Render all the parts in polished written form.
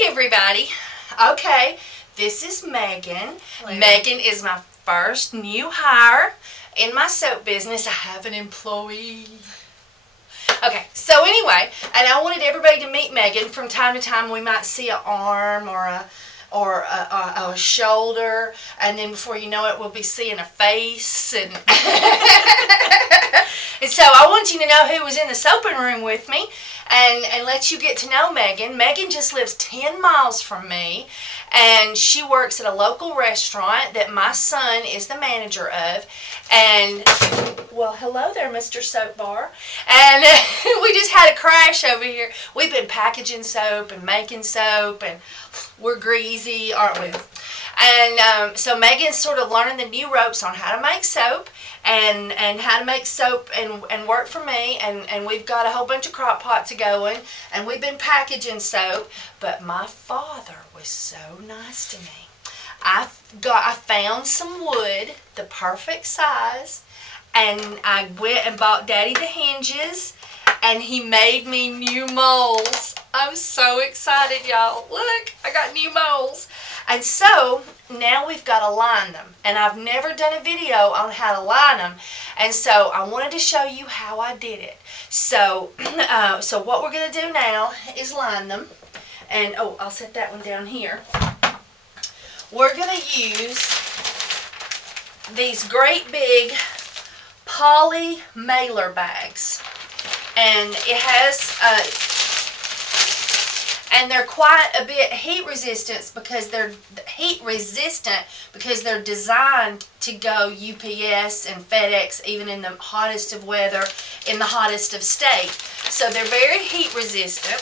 Hi, everybody. Okay, this is Megan. Hello. Megan is my first new hire in my soap business. I have an employee. Okay, so anyway, and I wanted everybody to meet Megan. From time to time, we might see an arm or a shoulder, and then before you know it, we'll be seeing a face. And, and so I want you to know who was in the soaping room with me and let you get to know Megan. Megan just lives 10 miles from me, and she works at a local restaurant that my son is the manager of. And, well, hello there, Mr. Soap Bar. And we just had a crash over here. We've been packaging soap and making soap, and we're greasy, aren't we? And so Megan's sort of learning the new ropes on how to make soap and how to make soap and work for me. And we've got a whole bunch of crock pots going, and we've been packaging soap. But my father was so nice to me. I found some wood, the perfect size, and I went and bought Daddy the hinges, and he made me new molds. I'm so excited, y'all. Look, I got new molds. And so now we've got to line them, and I've never done a video on how to line them, and so I wanted to show you how I did it. So so what we're going to do now is line them, and oh, I'll set that one down here. We're going to use these great big poly mailer bags, and it has and they're quite a bit heat resistant because they're designed to go UPS and FedEx even in the hottest of weather, in the hottest of state. So they're very heat resistant.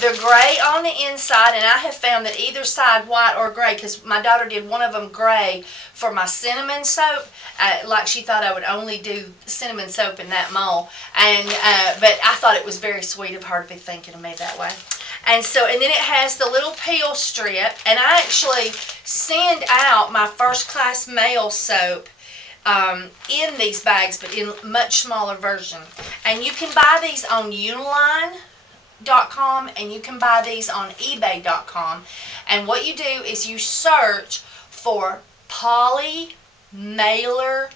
They're gray on the inside, and I have found that either side, white or gray, because my daughter did one of them gray for my cinnamon soap, like she thought I would only do cinnamon soap in that mold, and but I thought it was very sweet of her to be thinking of me that way. And so, and then it has the little peel strip, and I actually send out my first class mail soap in these bags, but in much smaller version. And you can buy these on Uniline.com, and you can buy these on eBay.com. And what you do is you search for poly mailer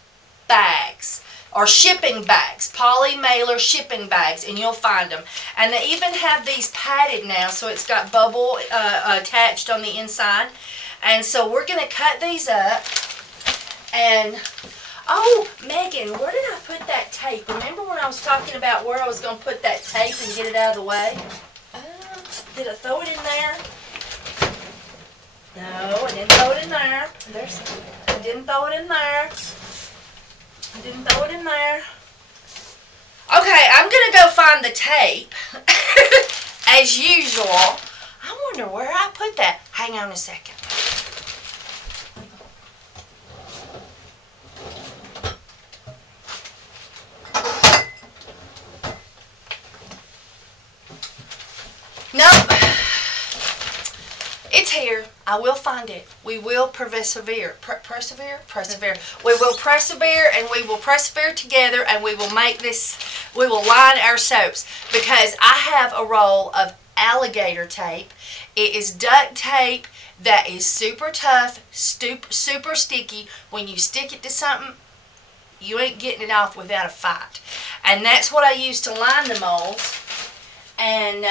bags or shipping bags, poly mailer shipping bags, and you'll find them. And they even have these padded now, so it's got bubble attached on the inside. And so we're going to cut these up. And oh, Megan, where did I put that tape? Remember when I was talking about where I was going to put that tape and get it out of the way? Did I throw it in there? No, I didn't throw it in there. I didn't throw it in there. I didn't throw it in there. Okay, I'm going to go find the tape. As usual. I wonder where I put that. Hang on a second. Nope. It's here. I will find it. We will persevere. Persevere. We will persevere, and we will persevere together, and we will make this, we will line our soaps, because I have a roll of alligator tape. It is duct tape that is super tough, super sticky. When you stick it to something, you ain't getting it off without a fight. And that's what I use to line the molds. And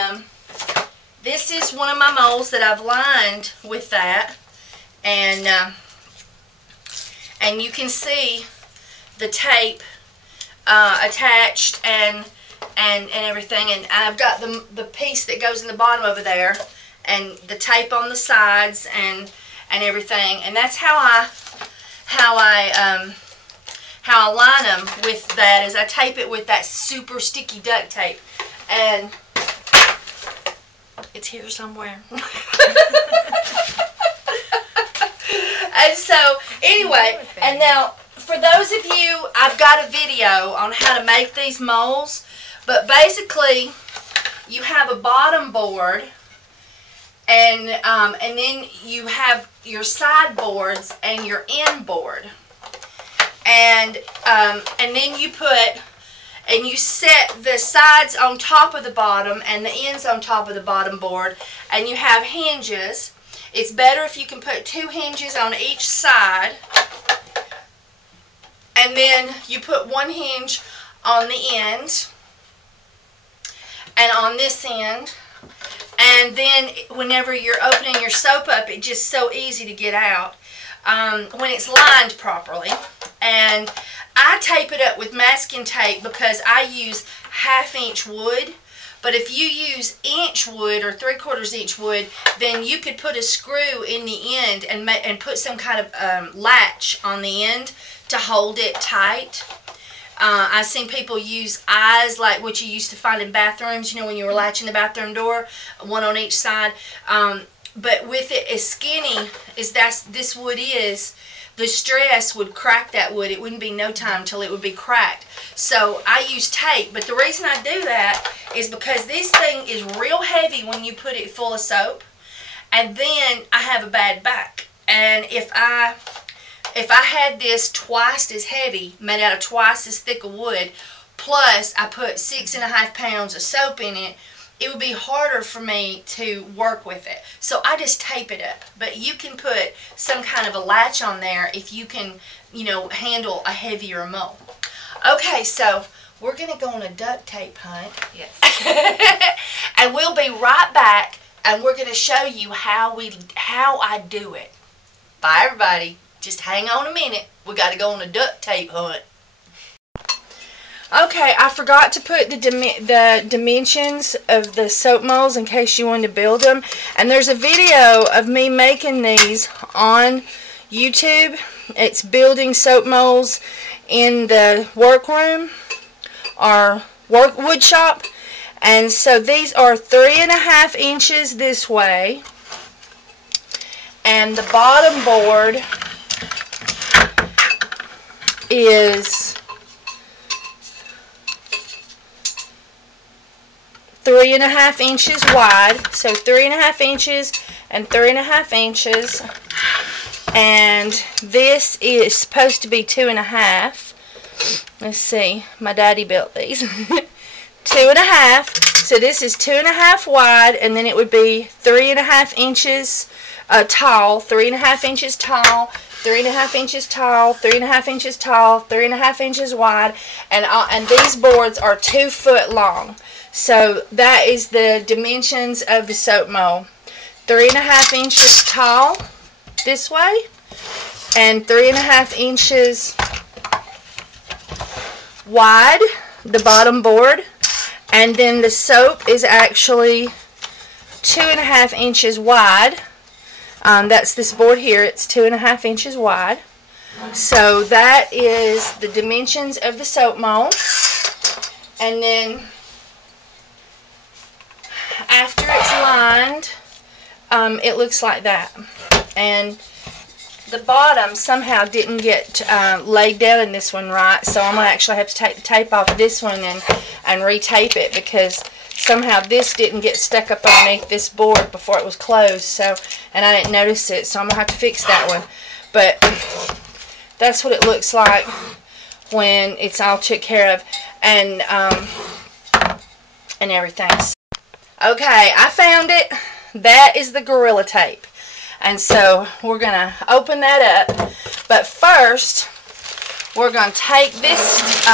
this is one of my molds that I've lined with that, and you can see the tape attached and everything, and I've got the piece that goes in the bottom over there, and the tape on the sides and everything, and that's how I line them with that. Is I tape it with that super sticky duct tape, and it's here somewhere. And so, anyway, and now, for those of you, I've got a video on how to make these molds, but basically, you have a bottom board, and then you have your side boards and your end board, and then you put and you set the sides on top of the bottom and the ends on top of the bottom board, and you have hinges. It's better if you can put 2 hinges on each side, and then you put 1 hinge on the end and on this end, and then whenever you're opening your soap up, it's just so easy to get out when it's lined properly. And I tape it up with masking tape because I use 1/2 inch wood. But if you use inch wood or 3/4 inch wood, then you could put a screw in the end and put some kind of latch on the end to hold it tight. I've seen people use eyes like what you used to find in bathrooms, you know, when you were latching the bathroom door, 1 on each side. But with it as skinny as this wood is, the stress would crack that wood. It wouldn't be no time till it would be cracked. So I use tape, but the reason I do that is because this thing is real heavy when you put it full of soap, and then I have a bad back. And if I had this twice as heavy, made out of twice as thick of wood, plus I put 6.5 pounds of soap in it, it would be harder for me to work with it. So I just tape it up. But you can put some kind of a latch on there if you can, you know, handle a heavier mold. Okay, so we're going to go on a duct tape hunt. Yes. And we'll be right back, and we're going to show you how I do it. Bye, everybody. Just hang on a minute. We got to go on a duct tape hunt. Okay, I forgot to put the dimensions of the soap molds in case you wanted to build them. And there's a video of me making these on YouTube. It's building soap molds in the workroom or wood shop. And so these are 3.5 inches this way. And the bottom board is 3.5 inches wide, so 3.5 inches and 3.5 inches, and this is supposed to be 2.5. Let's see, my daddy built these. 2.5, so this is 2.5 wide, and then it would be 3.5 inches tall, 3.5 inches tall, 3.5 inches tall, 3.5 inches tall, 3.5 inches wide, and these boards are 2 foot long. So that is the dimensions of the soap mold. 3.5 inches tall this way, and 3.5 inches wide, the bottom board. And then the soap is actually 2.5 inches wide. That's this board here. It's 2.5 inches wide. So that is the dimensions of the soap mold. And then after it's lined, it looks like that. And the bottom somehow didn't get laid down in this one right, so I'm going to actually have to take the tape off this one and retape it, because somehow this didn't get stuck up underneath this board before it was closed, so, and I didn't notice it, so I'm going to have to fix that one. But that's what it looks like when it's all took care of, and everything. Okay, I found it. That is the Gorilla Tape. And so we're going to open that up. But first, we're going to take this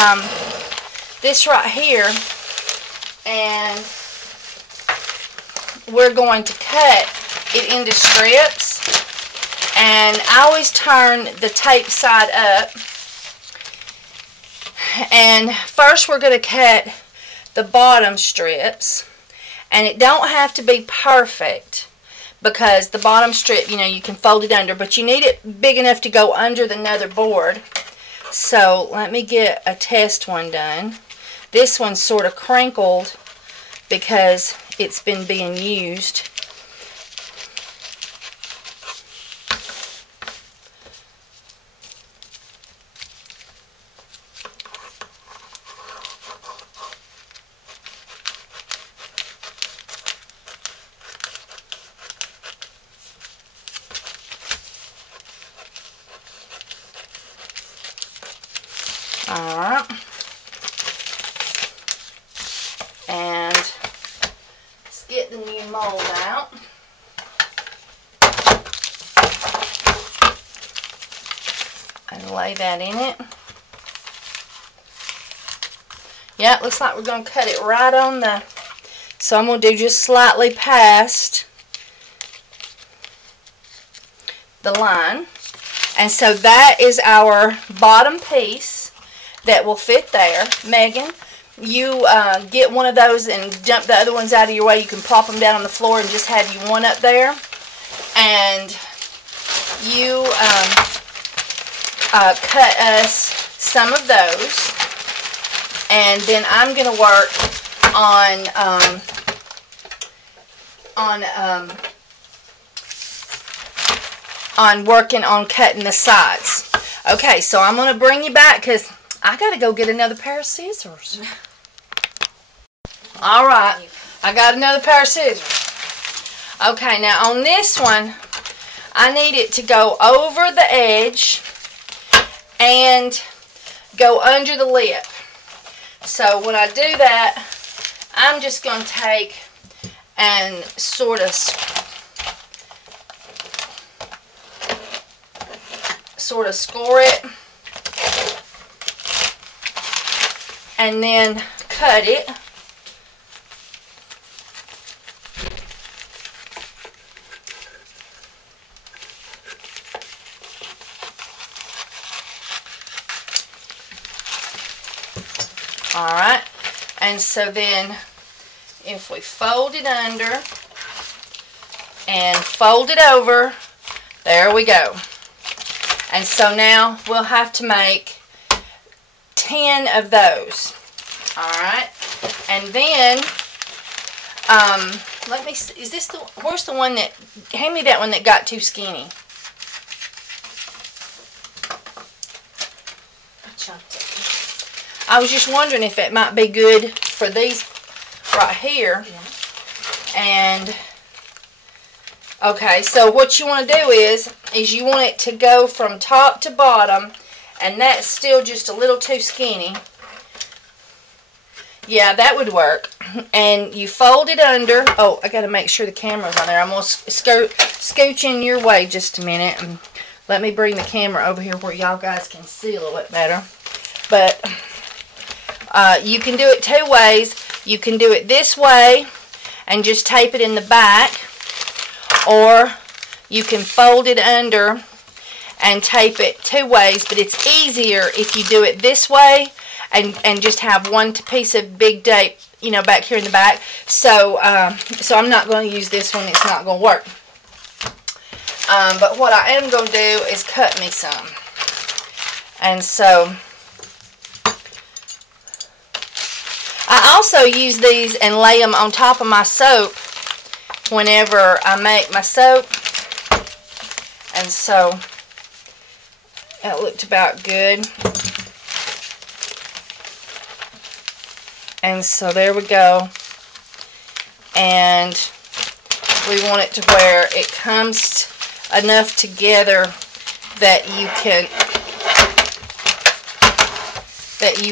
this right here, and we're going to cut it into strips. And I always turn the tape side up. And first we're going to cut the bottom strips. And it don't have to be perfect, because the bottom strip, you know, you can fold it under, but you need it big enough to go under the nether board. So let me get a test one done. This one's sort of crinkled because it's been being used. Alright. get the new mold out. And lay that in it. Yeah, it looks like we're going to cut it right on the, so I'm going to do just slightly past the line. And so that is our bottom piece that will fit there. Megan, you get one of those and dump the other ones out of your way. You can plop them down on the floor and just have you one up there. And you cut us some of those, and then I'm going to work on working on cutting the sides. Okay, so I'm going to bring you back because I got to go get another pair of scissors. All right, I got another pair of scissors. Okay, now on this one, I need it to go over the edge and go under the lip. So when I do that, I'm just going to take and sort of score it and then cut it. Alright, and so then if we fold it under and fold it over, there we go. And so now we'll have to make 10 of those. Alright, and then, let me see, is this the, where's the one that, hand me that one that got too skinny. I was just wondering if it might be good for these right here. Yeah. And, okay, so what you want to do is you want it to go from top to bottom, and that's still just a little too skinny. Yeah, that would work. And you fold it under. Oh, I got to make sure the camera's on there. I'm going to scooch in your way just a minute. And let me bring the camera over here where y'all guys can see a little bit better. But you can do it two ways. You can do it this way and just tape it in the back, or you can fold it under and tape it two ways, but it's easier if you do it this way and just have one piece of big tape, you know, back here in the back. So so I'm not going to use this one. It's not going to work. But what I am going to do is cut me some. And so I also use these and lay them on top of my soap whenever I make my soap. And so that looked about good. And so there we go. And we want it to where it comes enough together that you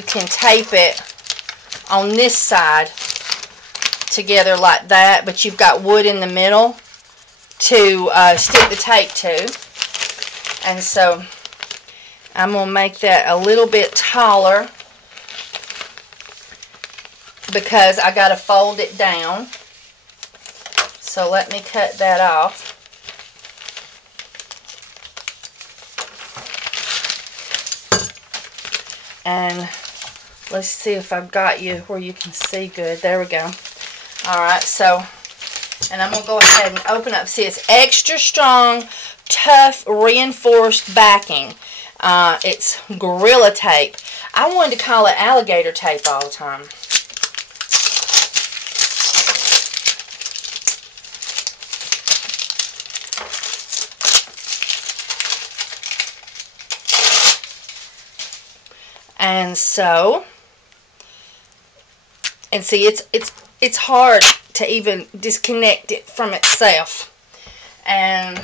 can tape it on this side together like that, but you've got wood in the middle to stick the tape to. And so I'm going to make that a little bit taller because I got to fold it down. So let me cut that off. And let's see if I've got you where you can see good. There we go. Alright, so, and I'm going to go ahead and open up. See, it's extra strong, tough, reinforced backing. It's Gorilla Tape. I wanted to call it alligator tape all the time. And so, and see, it's hard to even disconnect it from itself. And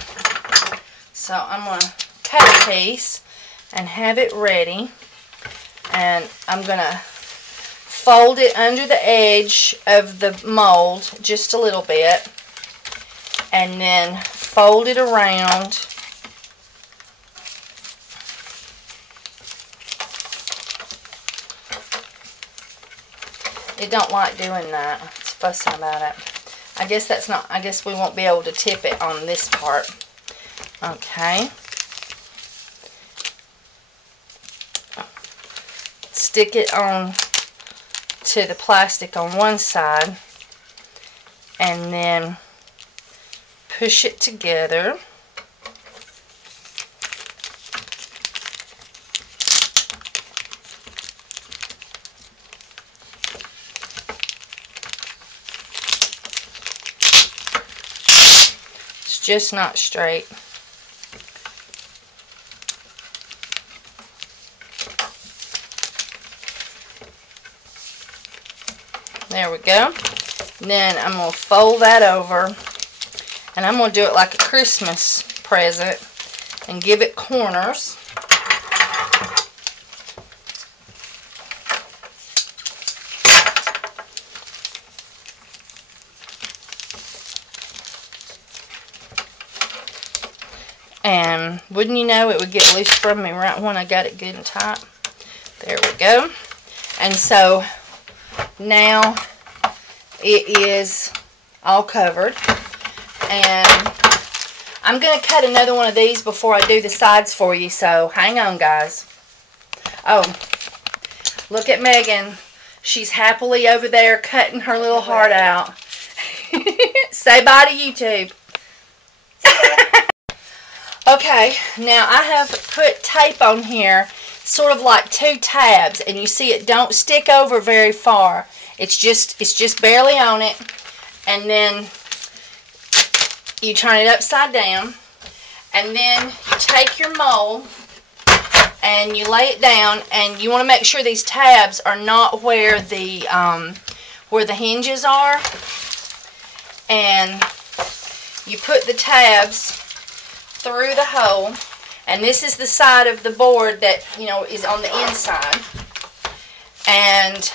so I'm going to cut a piece and have it ready. And I'm going to fold it under the edge of the mold just a little bit, and then fold it around. It don't like doing that. It's fussing about it. I guess we won't be able to tip it on this part. Okay. Stick it on to the plastic on one side, and then push it together. It's just not straight. There we go. Then I'm going to fold that over, and I'm going to do it like a Christmas present and give it corners. And wouldn't you know, it would get loose from me right when I got it good and tight. There we go. And so now it is all covered, and I'm going to cut another one of these before I do the sides for you, so hang on, guys. Oh, look at Megan. She's happily over there cutting her little heart out. Say bye to YouTube. Okay, now I have put tape on here, sort of like 2 tabs, and you see it don't stick over very far. It's just barely on it, and then you turn it upside down, and then you take your mold and you lay it down, and you want to make sure these tabs are not where the hinges are, and you put the tabs through the hole, and this is the side of the board that, you know, is on the inside, and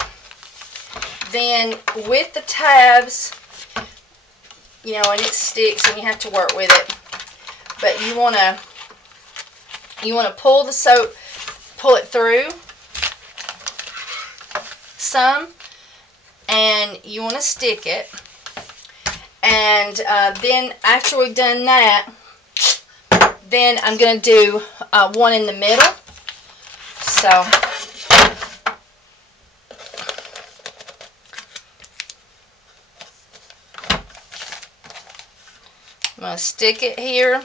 then with the tabs, you know, and it sticks and you have to work with it, but you want to pull it through some, and you want to stick it, and then after we've done that, then I'm going to do one in the middle. So I'm going to stick it here,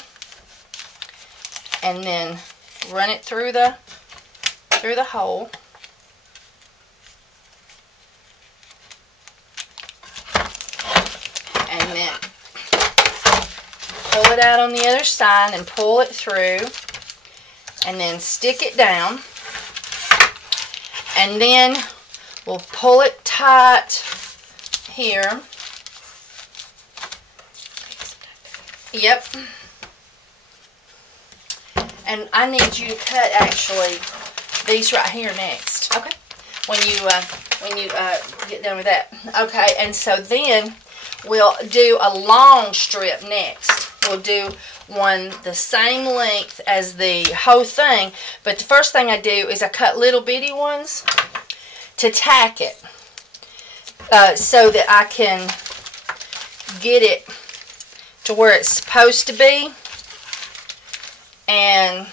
and then run it through the hole. And then pull it out on the other side and pull it through, and then stick it down, and then we'll pull it tight here. Yep. And I need you to cut actually these right here next. Okay. When you get done with that. Okay. And so then we'll do a long strip next. We'll do one the same length as the whole thing, but the first thing I do is I cut little bitty ones to tack it, so that I can get it to where it's supposed to be. And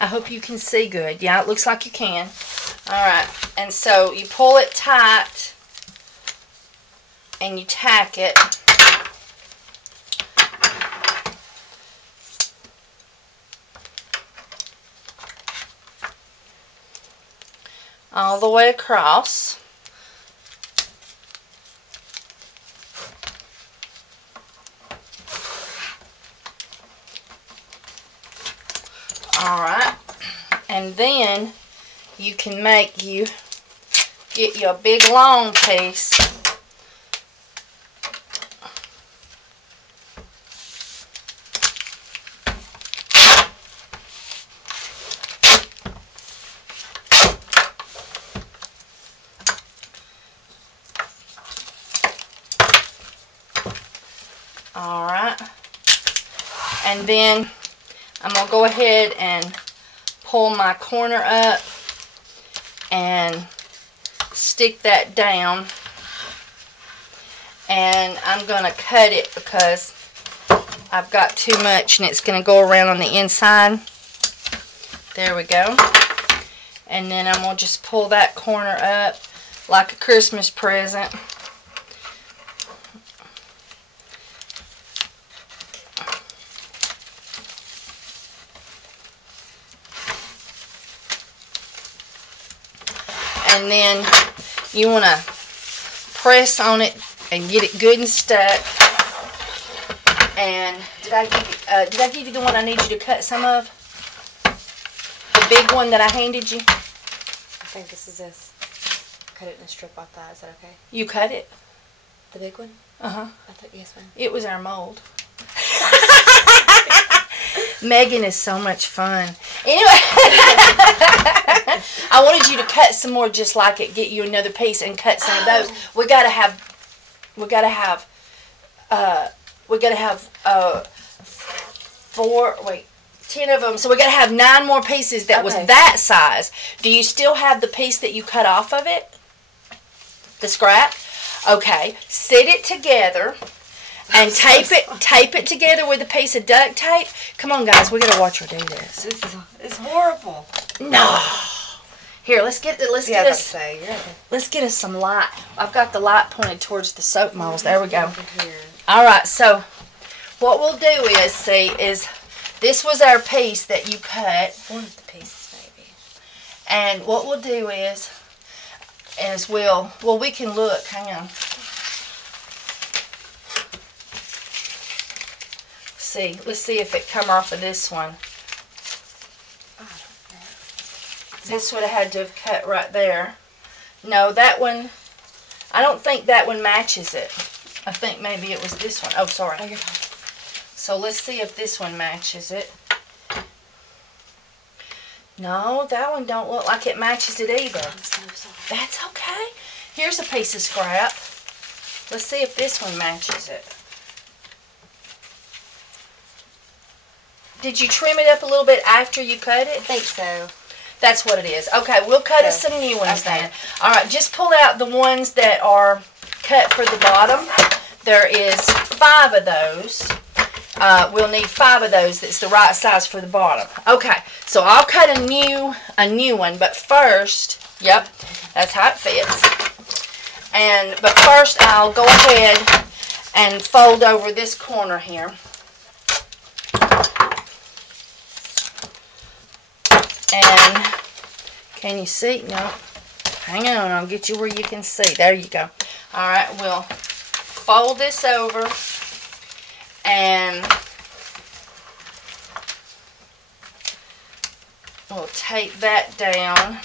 I hope you can see good. Yeah, it looks like you can. Alright, and so you pull it tight and you tack it. All the way across. Alright, and then you can get you a big long piece. And then I'm going to go ahead and pull my corner up and stick that down. And I'm going to cut it because I've got too much and it's going to go around on the inside. There we go. And then I'm going to just pull that corner up like a Christmas present. And then you want to press on it and get it good and stuck. And did I give you the one I need you to cut some of? The big one that I handed you? I think this is this. Cut it in a strip like that. Is that okay? You cut it? The big one? Uh-huh. I thought, yes, ma'am. It was our mold. Megan is so much fun. Anyway, I wanted you to cut some more just like it. Get you another piece and cut some of those. We gotta have 10 of them. So we gotta have 9 more pieces that was that size. Do you still have the piece that you cut off of it? The scrap? Okay. Sit it together. And tape it together with a piece of duct tape. Come on, guys, we gotta watch her do this. It's horrible. No. Here, let's get us some light. I've got the light pointed towards the soap molds. There we go. All right. So, what we'll do is this was our piece that you cut. One of the pieces, maybe. And what we'll do is we can look. Hang on. Let's see if it come off of this one. I don't know. This would have had to have cut right there. No, that one, I don't think that one matches it. I think maybe it was this one. Oh, sorry. Oh, you're fine. So let's see if this one matches it. No, that one don't look like it matches it either. I'm so sorry. That's okay. Here's a piece of scrap. Let's see if this one matches it. Did you trim it up a little bit after you cut it? I think so. That's what it is. Okay, we'll cut us some new ones then. All right, just pull out the ones that are cut for the bottom. There is 5 of those. We'll need 5 of those that's the right size for the bottom. Okay, so I'll cut a new one, but first, yep, that's how it fits. But first I'll go ahead and fold over this corner here. And can you see? No. Hang on, I'll get you where you can see. There you go. All right, we'll fold this over and we'll tape that down.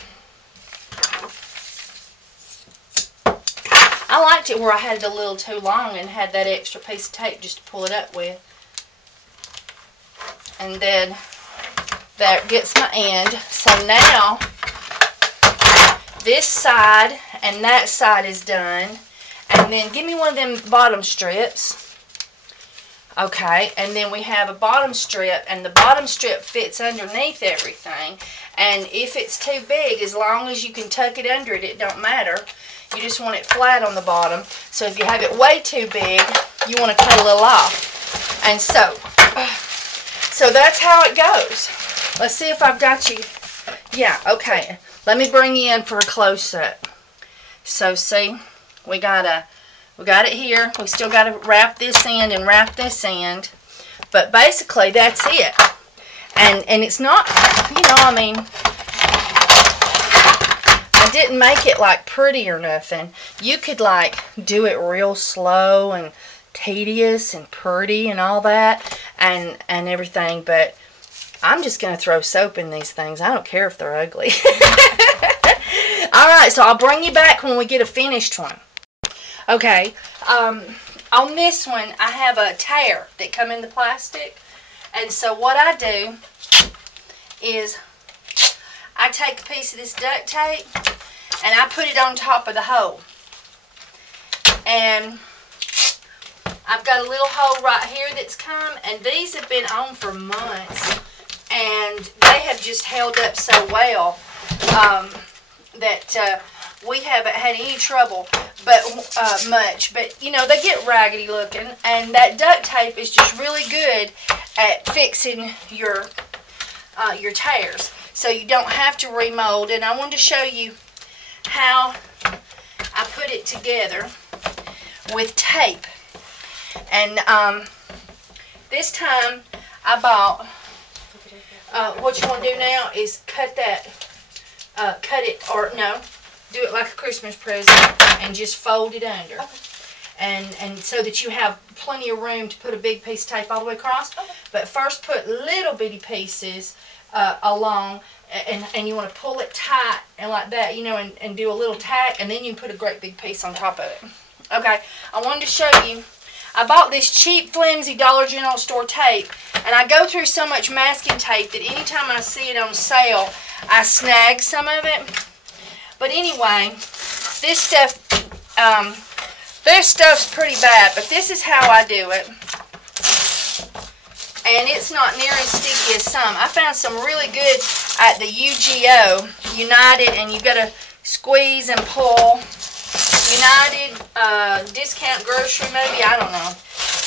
I liked it where I had it a little too long and had that extra piece of tape just to pull it up with. And then that gets my end. So now this side and that side is done. And then give me one of them bottom strips. Okay, and then we have a bottom strip, and the bottom strip fits underneath everything. And if it's too big, as long as you can tuck it under it, it don't matter. You just want it flat on the bottom. So if you have it way too big, you want to cut a little off. And so that's how it goes. Let's see if I've got you. Yeah, okay. Let me bring you in for a close-up. So, see, we got it here. We still got to wrap this end and wrap this end. But basically, that's it. And it's not, you know, I mean, I didn't make it, like, pretty or nothing. You could, like, do it real slow and tedious and pretty and all that and everything, but I'm just going to throw soap in these things. I don't care if they're ugly. Alright, so I'll bring you back when we get a finished one. Okay, on this one, I have a tear that come in the plastic. And so what I do is I take a piece of this duct tape and I put it on top of the hole. And I've got a little hole right here that's come, and these have been on for months, and they have just held up so well that we haven't had any trouble much. But, you know, they get raggedy looking, and that duct tape is just really good at fixing your tears, so you don't have to remold. And I wanted to show you how I put it together with tape. And this time I bought, what you want to do now is cut it, or no, do it like a Christmas present and just fold it under. Okay. And so that you have plenty of room to put a big piece of tape all the way across. Okay. But first put little bitty pieces along, and you want to pull it tight and like that, you know, and do a little tack, and then you can put a great big piece on top of it. Okay, I wanted to show you, I bought this cheap, flimsy Dollar General store tape, and I go through so much masking tape that anytime I see it on sale, I snag some of it. But anyway, this stuff's pretty bad, but this is how I do it. And it's not near as sticky as some. I found some really good at the UGO, United, and you've got to squeeze and pull. United discount grocery, maybe, I don't know.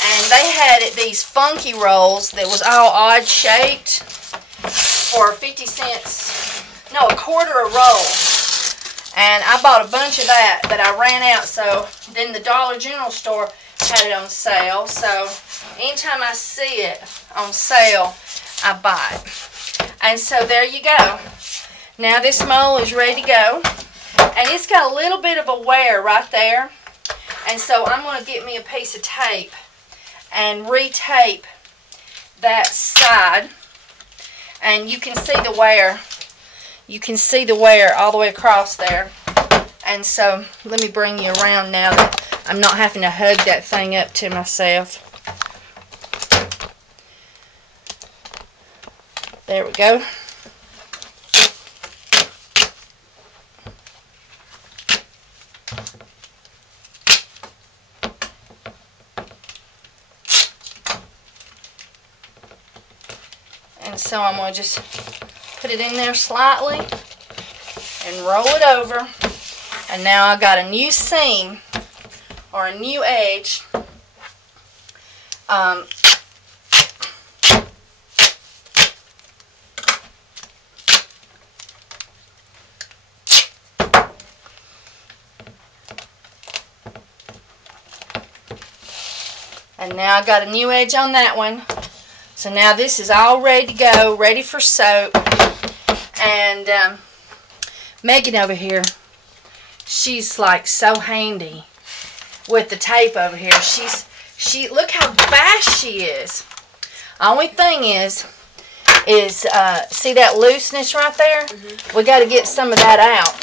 And they had these funky rolls that was all odd shaped for 50 cents, no, a quarter a roll. And I bought a bunch of that, but I ran out, so then the Dollar General store had it on sale. So anytime I see it on sale, I buy it. And so there you go. Now this mold is ready to go. And it's got a little bit of a wear right there. And so I'm going to get me a piece of tape and re-tape that side. And you can see the wear. You can see the wear all the way across there. And so let me bring you around now that I'm not having to hug that thing up to myself. There we go. And so I'm going to just put it in there slightly and roll it over. And now I got a new seam or a new edge. And now I got a new edge on that one. So now this is all ready to go, ready for soap. And Megan over here, she's like so handy with the tape over here. Look how fast she is. Only thing is see that looseness right there? Mm-hmm. We got to get some of that out.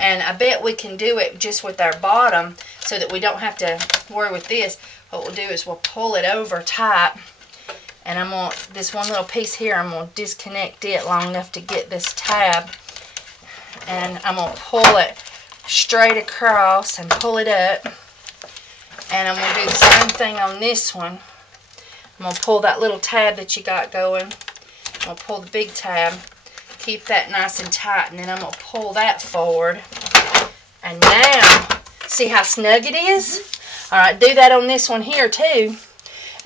And I bet we can do it just with our bottom so that we don't have to worry with this. What we'll do is we'll pull it over tight. And I'm going to, this one little piece here, I'm going to disconnect it long enough to get this tab. And I'm going to pull it straight across and pull it up. And I'm going to do the same thing on this one. I'm going to pull that little tab that you got going. I'm going to pull the big tab. Keep that nice and tight. And then I'm going to pull that forward. And now, see how snug it is? Alright, do that on this one here too.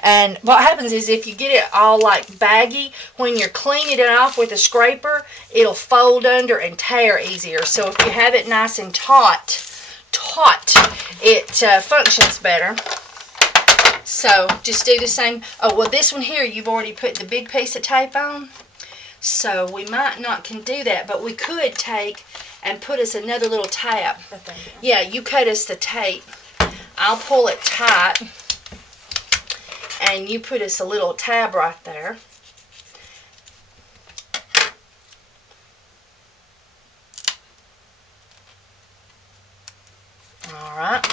And what happens is if you get it all like baggy, when you're cleaning it off with a scraper, it'll fold under and tear easier. So if you have it nice and taut, it functions better. So just do the same. Oh, well, this one here, you've already put the big piece of tape on. So we might not can do that, but we could take and put us another little tab. Yeah, you cut us the tape. I'll pull it tight. And you put us a little tab right there. Alright.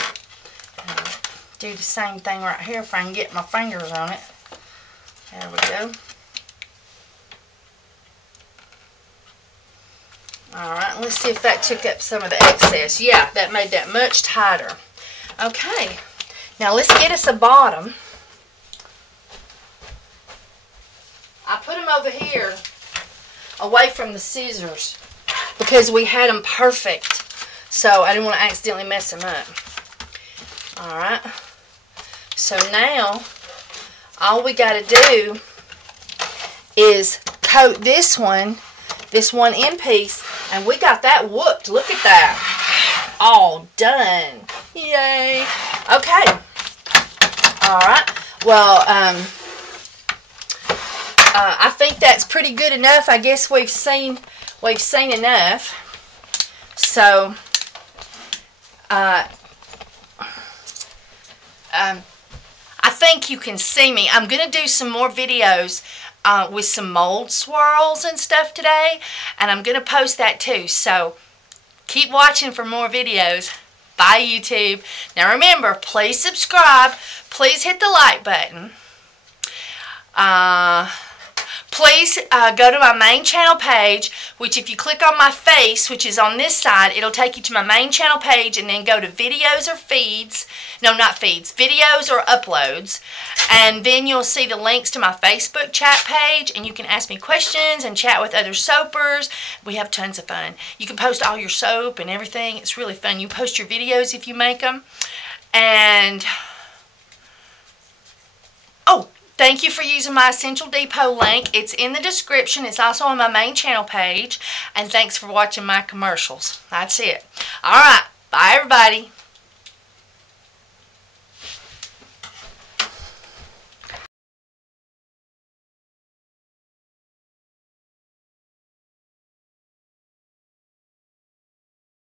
Do the same thing right here if I can get my fingers on it. There we go. Alright, let's see if that took up some of the excess. Yeah, that made that much tighter. Okay. Now let's get us a bottom. I put them over here away from the scissors because we had them perfect. So I didn't want to accidentally mess them up. Alright. So now all we got to do is coat this one end piece, and we got that whooped. Look at that. All done. Yay. Okay. Alright. Well, I think that's pretty good enough. I guess we've seen enough. So, I think you can see me. I'm going to do some more videos with some mold swirls and stuff today, and I'm going to post that too. So, keep watching for more videos. Bye, YouTube. Now remember, please subscribe. Please hit the like button. Please go to my main channel page, which if you click on my face, which is on this side, it'll take you to my main channel page, and then go to videos or feeds. No, not feeds. Videos or uploads. And then you'll see the links to my Facebook chat page, and you can ask me questions and chat with other soapers. We have tons of fun. You can post all your soap and everything. It's really fun. You post your videos if you make them. And, oh, thank you for using my Essential Depot link. It's in the description. It's also on my main channel page. And thanks for watching my commercials. That's it. Alright. Bye, everybody.